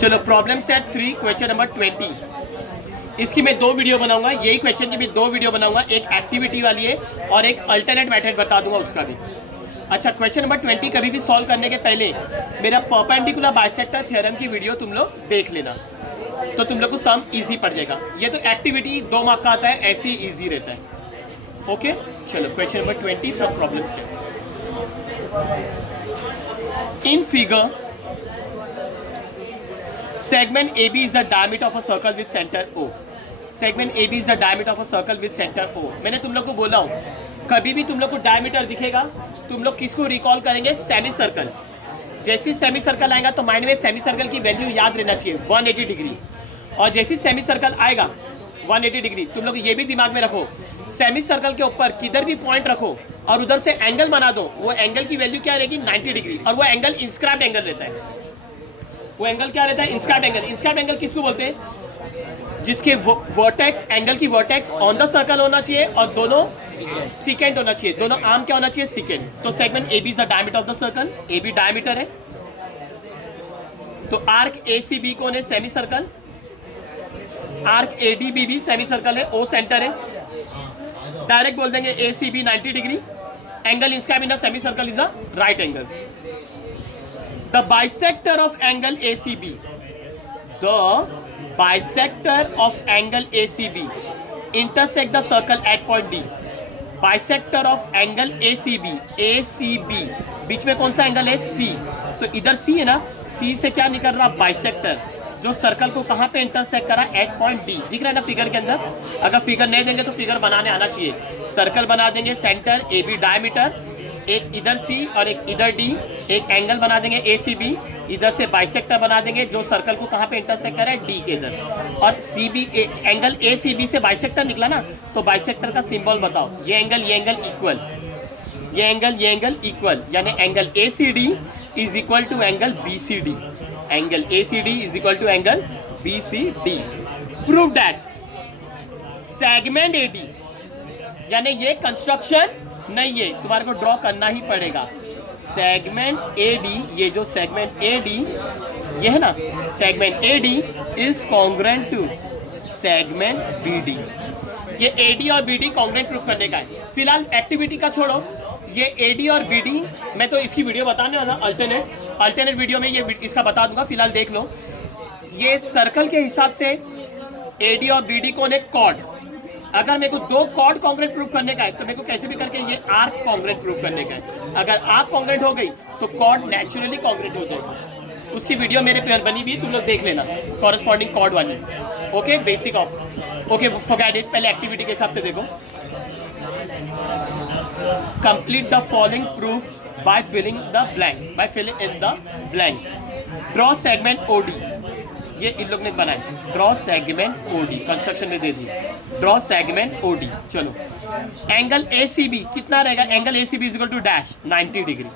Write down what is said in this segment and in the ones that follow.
चलो problem set 3 question number 20। इसकी मैं दो वीडियो बनाऊंगा, यही क्वेश्चन की भी दो वीडियो बनाऊंगा, एक एक्टिविटी वाली है और एक अल्टरनेट मेथड बता दूंगा उसका भी। अच्छा, क्वेश्चन नंबर 20 कभी भी सॉल्व करने के पहले मेरा परपेंडिकुलर बाइसेक्टर थ्योरम की वीडियो तुम लोग देख लेना, तो तुम लोग को सम इजी पड़ जाएगा। ये तो एक्टिविटी 2 मार्क का आता है, ऐसे ही इजी रहता है। ओके, चलो question number 20 from problem set. In figure segment AB is the diameter of a circle with center O. Segment AB is the diameter of a circle with center O. मैंने तुम लोग को बोला हूँ, कभी भी तुम लोग को डायमीटर दिखेगा तुम लोग किसको रिकॉल करेंगे? Semi circle. जैसे सेमी सर्कल आएगा तो माइंड में सेमी सर्कल की वैल्यू याद रहना चाहिए 180 डिग्री। और जैसे सेमी सर्कल आएगा 180 डिग्री, तुम लोग ये भी दिमाग में रखो, सेमी सर्कल के ऊपर किधर भी पॉइंट रखो और उधर से एंगल बना दो, वो एंगल की वैल्यू क्या रहेगी? 90 डिग्री। और वो एंगल इंस्क्राइब्ड एंगल रहता है। वो एंगल क्या रहता है? Inscribed angle. इंस्क्राइब्ड एंगल किसको बोलते हैं? जिसके वर्टेक्स, एंगल की वर्टेक्स ऑन द सर्कल होना चाहिए और दोनों सीकेंट होना चाहिए, दोनों आर्म क्या होना चाहिए? सीकेंट। तो segment AB is the diameter of the circle, AB diameter है। तो आर्क ACB कौन है? Semi circle. आर्क ADB भी सेमी सर्कल है, O सेंटर है। डायरेक्ट बोल देंगे ACB 90 degree. Angle inscribed in the semi circle is a right angle. The bisector of angle ACB, the bisector of angle ACB intersect the circle at point D. Bisector of angle ACB, ACB बीच में कौन सा angle है? C। तो इधर C है ना, C से क्या निकल रहा? बाइसेक्टर, जो सर्कल को कहाँ पे इंटरसेक्ट करा? At point D। दिख रहा है ना फिगर के अंदर? अगर फिगर नहीं देंगे तो फिगर बनाने आना चाहिए। सर्कल बना देंगे, सेंटर AB डायमीटर, एक इधर C और एक इधर D, एक एंगल बना देंगे ACB, इधर से बाइसेक्टर बना देंगे जो सर्कल को कहाँ पे इंटरसेक्ट कर रहा है? D के इधर। और CB एंगल ACB से बाइसेक्टर निकला ना, तो बाइसेक्टर का सिंबल बताओ। ये एंगल इक्वल, ये एंगल इक्वल, यानी angle ACD is equal to angle BCD। Angle ACD is equal to angle BCD। Prove that segment AD, यानी ये कंस्ट्रक्शन नहीं है, तुम्हारे को ड्रॉ करना ही पड़ेगा। सेगमेंट AD, ये जो सेगमेंट AD ये है ना, segment AD is congruent to segment BD। ये AD और BD कॉन्ग्रुएंट प्रूफ करने का है। फिलहाल एक्टिविटी का छोड़ो, ये AD और BD मैं तो इसकी वीडियो बताने वाला, अल्टरनेट वीडियो में ये इसका बता दूंगा। फिलहाल देख लो, ये सर्कल के हिसाब से AD और BD कौन है? कॉर्ड। अगर मेरे को दो कॉर्ड कॉन्ग्रुएंट प्रूफ करने का है तो मेरे को कैसे भी करके ये आर्क कॉन्ग्रुएंट प्रूफ करने का है। अगर आर्क कॉन्ग्रुएंट हो गई तो कॉर्ड नेचुरली कॉन्ग्रुएंट हो जाएगा। उसकी वीडियो मेरे पे बनी हुई है, तुम लोग देख लेना, कॉरेस्पॉन्डिंग कॉर्ड वाली। Okay, basic of okay, forget it. पहले एक्टिविटी के हिसाब से देखो। Complete the following proof by filling the blanks, by filling in the blanks. Draw segment OD, ये इन लोग ने बनाए। ड्रॉ सेगमेंट OD कंस्ट्रक्शन में दे दी। Draw segment OD। चलो, एंगल ACB कितना रहेगा? Angle ACB is equal to dash 90 degree.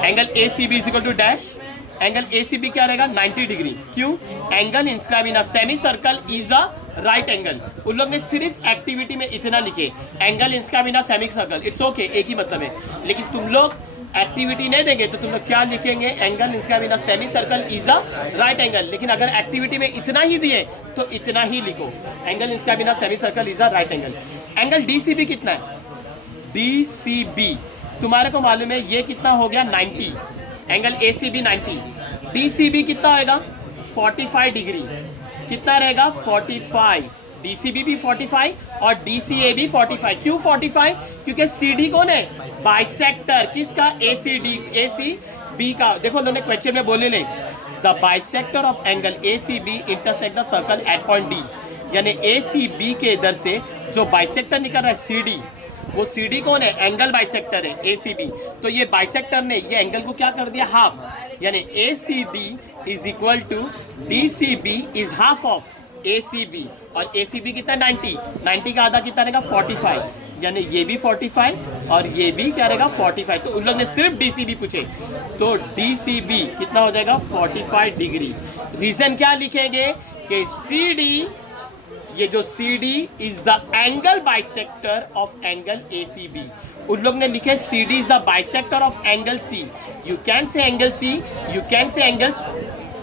Angle ACB is equal to dash, angle ACB क्या रहेगा? 90 डिग्री। क्यों? Angle inscribed in a semi circle is a right angle. उन लोग ने सिर्फ एक्टिविटी में इतना लिखे, angle inscribed in a semi circle. It's okay, एक ही मतलब है। लेकिन तुम लोग एक्टिविटी नहीं देंगे तो तुम लोग क्या लिखेंगे? Angle inscribed in a semi circle is a right angle. लेकिन अगर एक्टिविटी में इतना ही दिए तो इतना ही लिखो, angle inscribed in a semi circle is a right angle. Angle DCB कितना है? DCB तुम्हारे को मालूम है ये कितना हो गया? 90। एंगल ACB 90, DCB कितना होगा? 45 डिग्री। कितना रहेगा? 45। DCB भी 45 और DCA भी 45। क्यों 45? क्योंकि CD कौन है? बाइसेक्टर। किसका? ACB का। देखो उन्होंने क्वेश्चन में बोले ले, the bisector of angle ACB intersect the circle eight point D। यानी ACB के इधर से जो बाइसेक्टर निकल रहा है CD, वो CD कौन है? एंगल बाइसेक्टर है ACB। तो ये बाइसेक्टर ने ये एंगल को क्या कर दिया? हाफ। यानी ACB is equal to DCB is half of ACB। और ACB कितना? 90 का आधा कितना रहेगा? 45। यानी ये भी 45 और ये भी क्या रहेगा? 45। तो उन लोग ने सिर्फ DCB पूछे, तो DCB कितना हो जाएगा? 45 डिग्री। रीजन क्या लिखेंगे? कि CD, ये जो CD is the angle bisector of angle ACB। उन लोग ने लिखे CD is the bisector of angle C। You can say angle C, you can say angle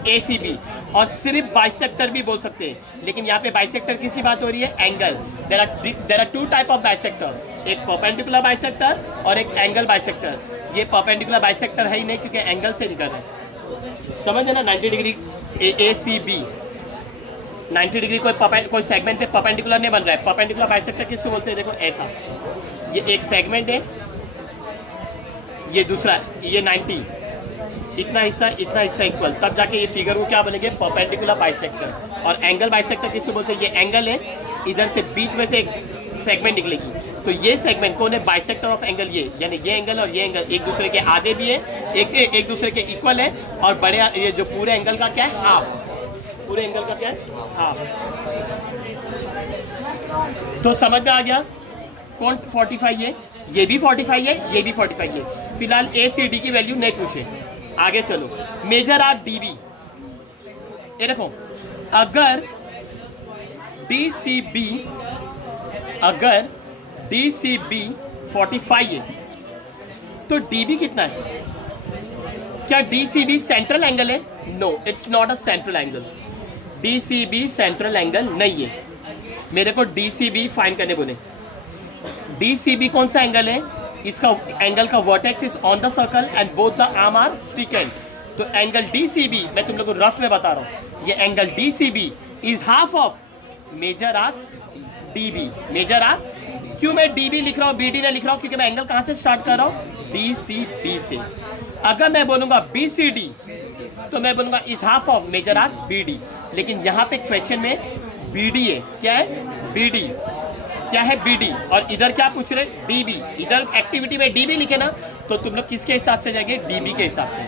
ACB, और सिर्फ बाइसेक्टर भी बोल सकते हैं। लेकिन यहाँ पे बाइसेक्टर किसकी बात हो रही है? Angle. There are two type of bisector, एक परपेंडिकुलर बाइसेक्टर और एक एंगल बाइसेक्टर। ये परपेंडिकुलर बाइसेक्टर है ही नहीं क्योंकि एंगल से निकल रहे हैं, समझ है ना। 90 डिग्री ACB, 90 डिग्री कोई सेगमेंट पे परपेंडिकुलर नहीं बन रहा है। परपेंडिकुलर बाइसेक्टर किसको बोलते हैं? देखो ऐसा, ये एक सेगमेंट है, ये दूसरा, ये 90, इतना हिस्सा इक्वल, तब जाके ये फिगर को क्या बनेंगे? Perpendicular bisector. और एंगल बाइसेक्टर किसको बोलते हैं? ये एंगल है, इधर से बीच में से एक सेगमेंट निकलेगी, तो ये सेगमेंट कौन है? Bisector of angle. ये यानी ये एंगल और ये एंगल एक दूसरे के आधे भी है, एक दूसरे के इक्वल है, और बड़े ये जो पूरे एंगल का क्या है? हाफ। पूरे एंगल का क्या है? हाफ। तो समझ में आ गया कौन 45 है? ये भी 45 है, ये भी 45 है। फिलहाल ACD की वैल्यू नहीं पूछे, आगे चलो। मेजर आर्क DB, ये देखो, अगर DCB 45 है तो DB कितना है? क्या DCB सेंट्रल एंगल है? No, it's not a central angle. DCB central angle नहीं है। मेरे को DCB फाइंड करने बोले। DCB कौन सा एंगल है? इसका एंगल का vertex is on the circle and both the arm are secant. तो एंगल DCB मैं तुम लोग को रफ में बता रहा हूँ, ये angle DCB is half of major arc DB। Major arc, क्यों मैं DB लिख रहा हूँ, BD नहीं लिख रहा हूँ? क्योंकि मैं एंगल कहाँ से स्टार्ट कर रहा हूँ? DCB से। अगर मैं बोलूँगा BCD तो मैं बोलूँगा is half of major arc BD। लेकिन यहाँ पे क्वेश्चन में BD है, क्या है? BD, क्या है? BD। और इधर क्या पूछ रहे? DB। इधर एक्टिविटी में DB लिखे ना, तो तुम लोग किसके हिसाब से जाएंगे? DB के हिसाब से।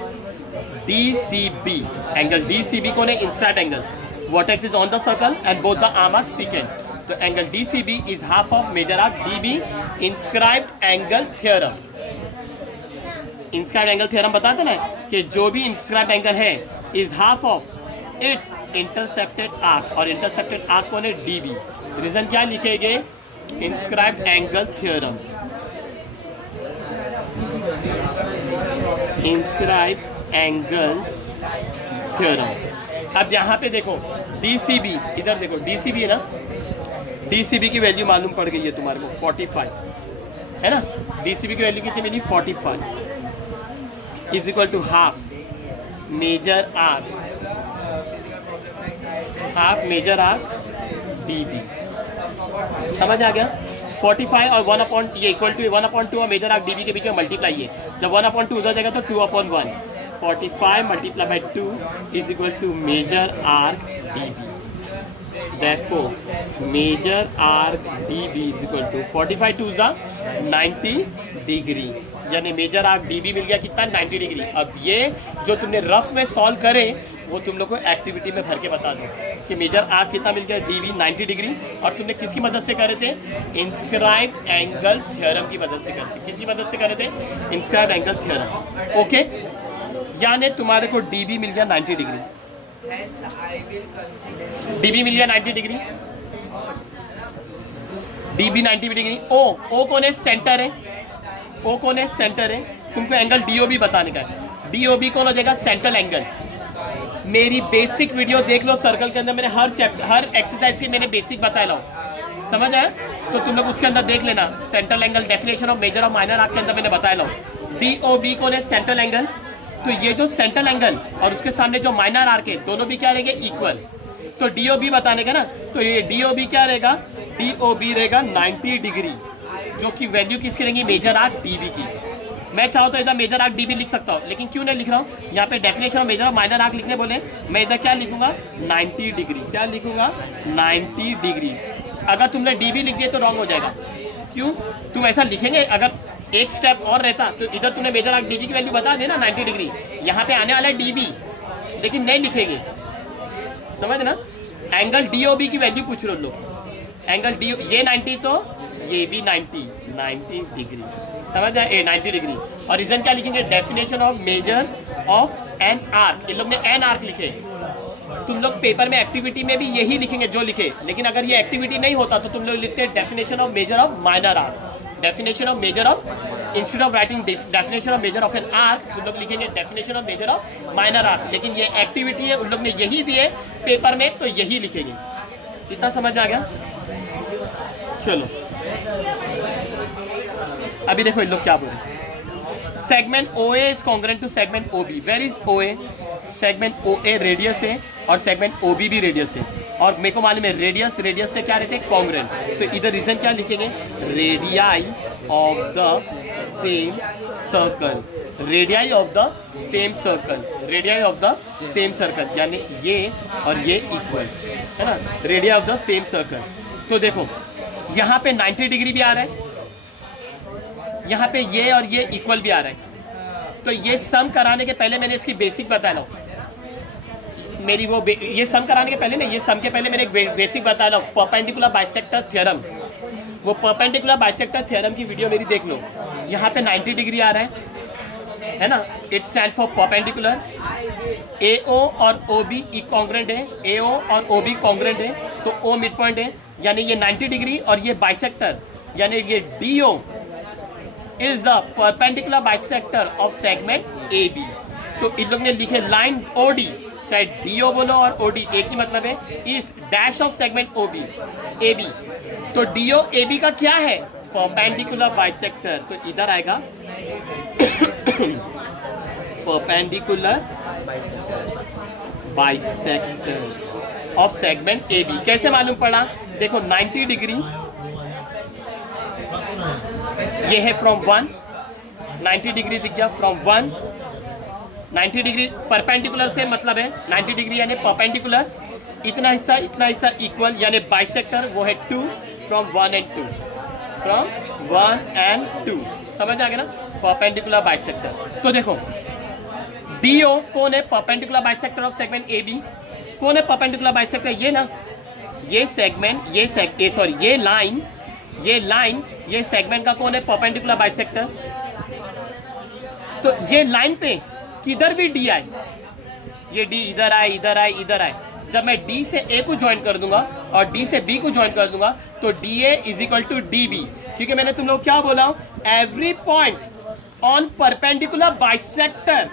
DCB, एंगल DCB कौन है? Instant angle, vertex is on the circle and both the arm are secant. तो angle DCB is half of major arc DB। Inscribed angle theorem, inscribed angle theorem बताते ना कि जो भी इंस्क्राइब्ड एंगल है is half of its intercepted arc, और intercepted arc कौन है? DB। रीजन क्या लिखेंगे? Inscribed angle theorem, inscribed angle theorem. अब यहाँ पे देखो DCB, इधर देखो DCB है ना, DCB की वैल्यू मालूम पड़ गई है तुम्हारे को 45 है ना। DCB की वैल्यू कितनी मिली? 45 is equal to half major arc, half major arc DB। समझ आ गया? 45 और 1 अपॉन ये इक्वल टू 1/2 और मेजर आर्क DB के बीच में मल्टीप्लाई है। जब 1/2 उधर जाएगा तो 2/1। 45 multiply by 2 is equal to major arc DB। Therefore major arc DB is equal to 45 2 जा 90 डिग्री, यानी मेजर आर्क DB मिल गया कितना? 90 डिग्री। अब ये जो तुमने रफ में सॉल्व करे वो तुम लोग को एक्टिविटी में भर के बता दो कि मेजर आर्क कितना मिल गया? DB 90 degree. और तुमने किसकी मदद से करे थे? इंस्क्राइब्ड एंगल थ्योरम की मदद से करे थे। किसकी मदद से करे थे? Inscribed angle theorem. ओके, यानी तुम्हारे को DB मिल गया 90 डिग्री। DB मिल गया 90 डिग्री, DB 90 डिग्री। O कौन है? सेंटर है। O कौन है? सेंटर है। तुमको एंगल DOB बताने का है। DOB कौन हो जाएगा? Central angle. मेरी बेसिक वीडियो देख लो, सर्कल के अंदर मैंने हर एक्सरसाइज की मैंने बेसिक बताया लो, समझ आया? तो तुम लोग उसके अंदर देख लेना। Central angle definition of measure of minor arc के अंदर मैंने बताया लो। DOB कौन है? Central angle. तो ये जो सेंट्रल एंगल और उसके सामने जो माइनर आर्क है, दोनों भी क्या रहेंगे? इक्वल। तो DOB बताने का ना, तो ये DOB क्या रहेगा? DOB रहेगा 90 डिग्री, जो कि वैल्यू किसकी रहेगी? मेजर आर्क DB की। मैं चाहूँ तो इधर मेजर आर्क DB लिख सकता हूँ, लेकिन क्यों नहीं लिख रहा हूँ? यहाँ पे definition of measure of minor arc लिखने बोले, मैं इधर क्या लिखूंगा? 90 डिग्री। क्या लिखूंगा? 90 डिग्री। अगर तुमने DB लिख दिया तो रॉन्ग हो जाएगा। क्यों? तुम ऐसा लिखेंगे, अगर एक स्टेप और रहता तो इधर तुमने मेजर आर्क DB की वैल्यू बता देना 90 डिग्री, यहाँ पे आने वाला है DB, लेकिन नहीं लिखेंगे, समझ ना? एंगल DOB की वैल्यू पूछ लो लोग। एंगल DO ये 90 तो ये भी 90 डिग्री, समझ आए? 90 डिग्री। और रीजन क्या लिखेंगे? Definition of measure of an arc. इन लोग ने एन आर्क लिखे, तुम लोग पेपर में एक्टिविटी में भी यही लिखेंगे जो लिखे, लेकिन अगर ये एक्टिविटी नहीं होता तो तुम लोग लिखते definition of measure of minor arc. Definition of measure of instead of writing definition of measure of an arc तुम लोग लिखेंगे definition of measure of minor arc, लेकिन ये एक्टिविटी है उन लोग ने यही दिए पेपर में तो यही लिखेंगे। इतना समझ आ गया? चलो अभी देखो इन लोग क्या बोल रहे हैं। Segment OA is congruent to segment OB। Where is OA? Segment OA radius है और सेगमेंट OB भी रेडियस है, और मेरे को मालूम है रेडियस से क्या रहते हैं कॉन्ग्रुएंट। तो इधर रीजन क्या लिखेंगे? Radii of the same circle, radii of the same circle, radii of the same circle, यानी ये और ये इक्वल है ना, radii of the same circle. तो देखो यहाँ पे 90 डिग्री भी आ रहा है, यहाँ पे ये और ये इक्वल भी आ रहा है। तो ये सम कराने के पहले मैंने इसकी बेसिक बता रहा हूँ, मेरी वो ये सम कराने के पहले नहीं, ये सम के पहले मैंने एक बेसिक बता रहा हूँ, परपेंडिकुलर बाइसेक्टर थ्योरम। वो परपेंडिकुलर बाइसेक्टर थ्योरम की वीडियो मेरी देख लो। यहाँ पे 90 डिग्री आ रहा है ना, it stand for perpendicular. AO और OB कॉन्ग्रुएंट है, AO और OB कॉन्ग्रुएंट है, तो O मिड पॉइंट है, यानी ये 90 डिग्री और ये बाइसेक्टर यानी ये DO is the perpendicular bisector of segment AB। तो इन लोग ने लिखे लाइन OD, चाहे DO बोलो और OD एक ही मतलब है, इस डैश ऑफ सेगमेंट AB। तो DO AB का क्या है? Perpendicular bisector. तो इधर आएगा perpendicular bisector of segment AB। कैसे मालूम पड़ा? देखो 90 डिग्री ये है फ्रॉम 1, 90 डिग्री दिख गया फ्रॉम 1, 90 डिग्री परपेंडिकुलर से मतलब है 90 डिग्री यानी परपेंडिकुलर, इतना हिस्सा इक्वल यानी बाइसेक्टर वो है 2 फ्रॉम 1 एंड 2, फ्रॉम 1 एंड 2। समझ आ गया ना, परपेंडिकुलर बाइसेक्टर। तो देखो DO कौन है? Perpendicular bisector of segment AB। कौन है परपेंडिकुलर बाइसेक्टर? ये ना, ये सेगमेंट ये लाइन ये सेगमेंट का कौन है? Perpendicular bisector. तो ये लाइन पे किधर भी D आए, ये D इधर आए, जब मैं D से A को ज्वाइन कर दूंगा और D से B को ज्वाइन कर दूंगा तो DA is equal to DB, क्योंकि मैंने तुम लोग क्या बोला हूं, every point on perpendicular bisector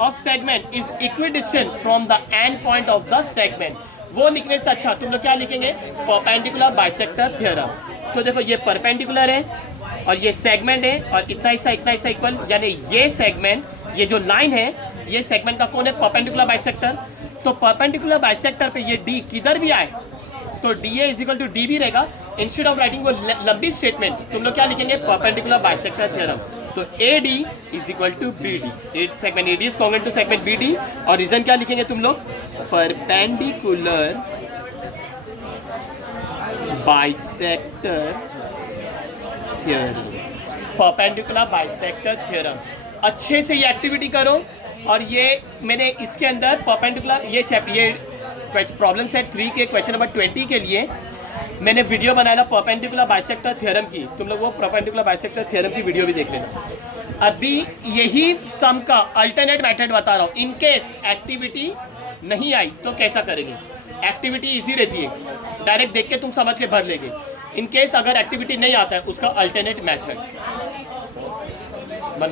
of segment is equidistant from the end point of the segment. वो लिखने से अच्छा तुम लोग क्या लिखेंगे? Perpendicular bisector theorem. तो देखो ये परपेंडिकुलर है और ये सेगमेंट है और इतना हिस्सा इक्वल, यानी ये सेगमेंट, ये जो लाइन है ये सेगमेंट का कौन है? Perpendicular bisector. तो परपेंडिकुलर बाइसेक्टर पे ये D किधर भी आए तो DA is equal to DB रहेगा। इंस्टेड ऑफ राइटिंग वो लंबी स्टेटमेंट तुम लोग क्या लिखेंगे? Perpendicular bisector theorem. तो AD is equal to BD, segment AD is congruent to segment BD। और रीजन क्या लिखेंगे तुम लोग? Perpendicular bisector theorem, perpendicular bisector theorem. अच्छे से ये एक्टिविटी करो। और ये मैंने इसके अंदर परपेंडिकुलर ये प्रॉब्लम सेट 3 के क्वेश्चन नंबर 20 के लिए मैंने वीडियो बनाया परपेंडिकुलर बाइसेक्टर थ्योरम की, तुम लोग वो परपेंडिकुलर बाइसेक्टर थ्योरम की वीडियो भी देख लेना। अभी यही सम का अल्टरनेट मेथड बता रहा हूँ। इन केस एक्टिविटी नहीं आई तो कैसा करेंगे? एक्टिविटी इजी रहती है, डायरेक्ट देख के तुम समझ के भर लेंगे। इन केस अगर एक्टिविटी नहीं आता है उसका अल्टरनेट मेथड बन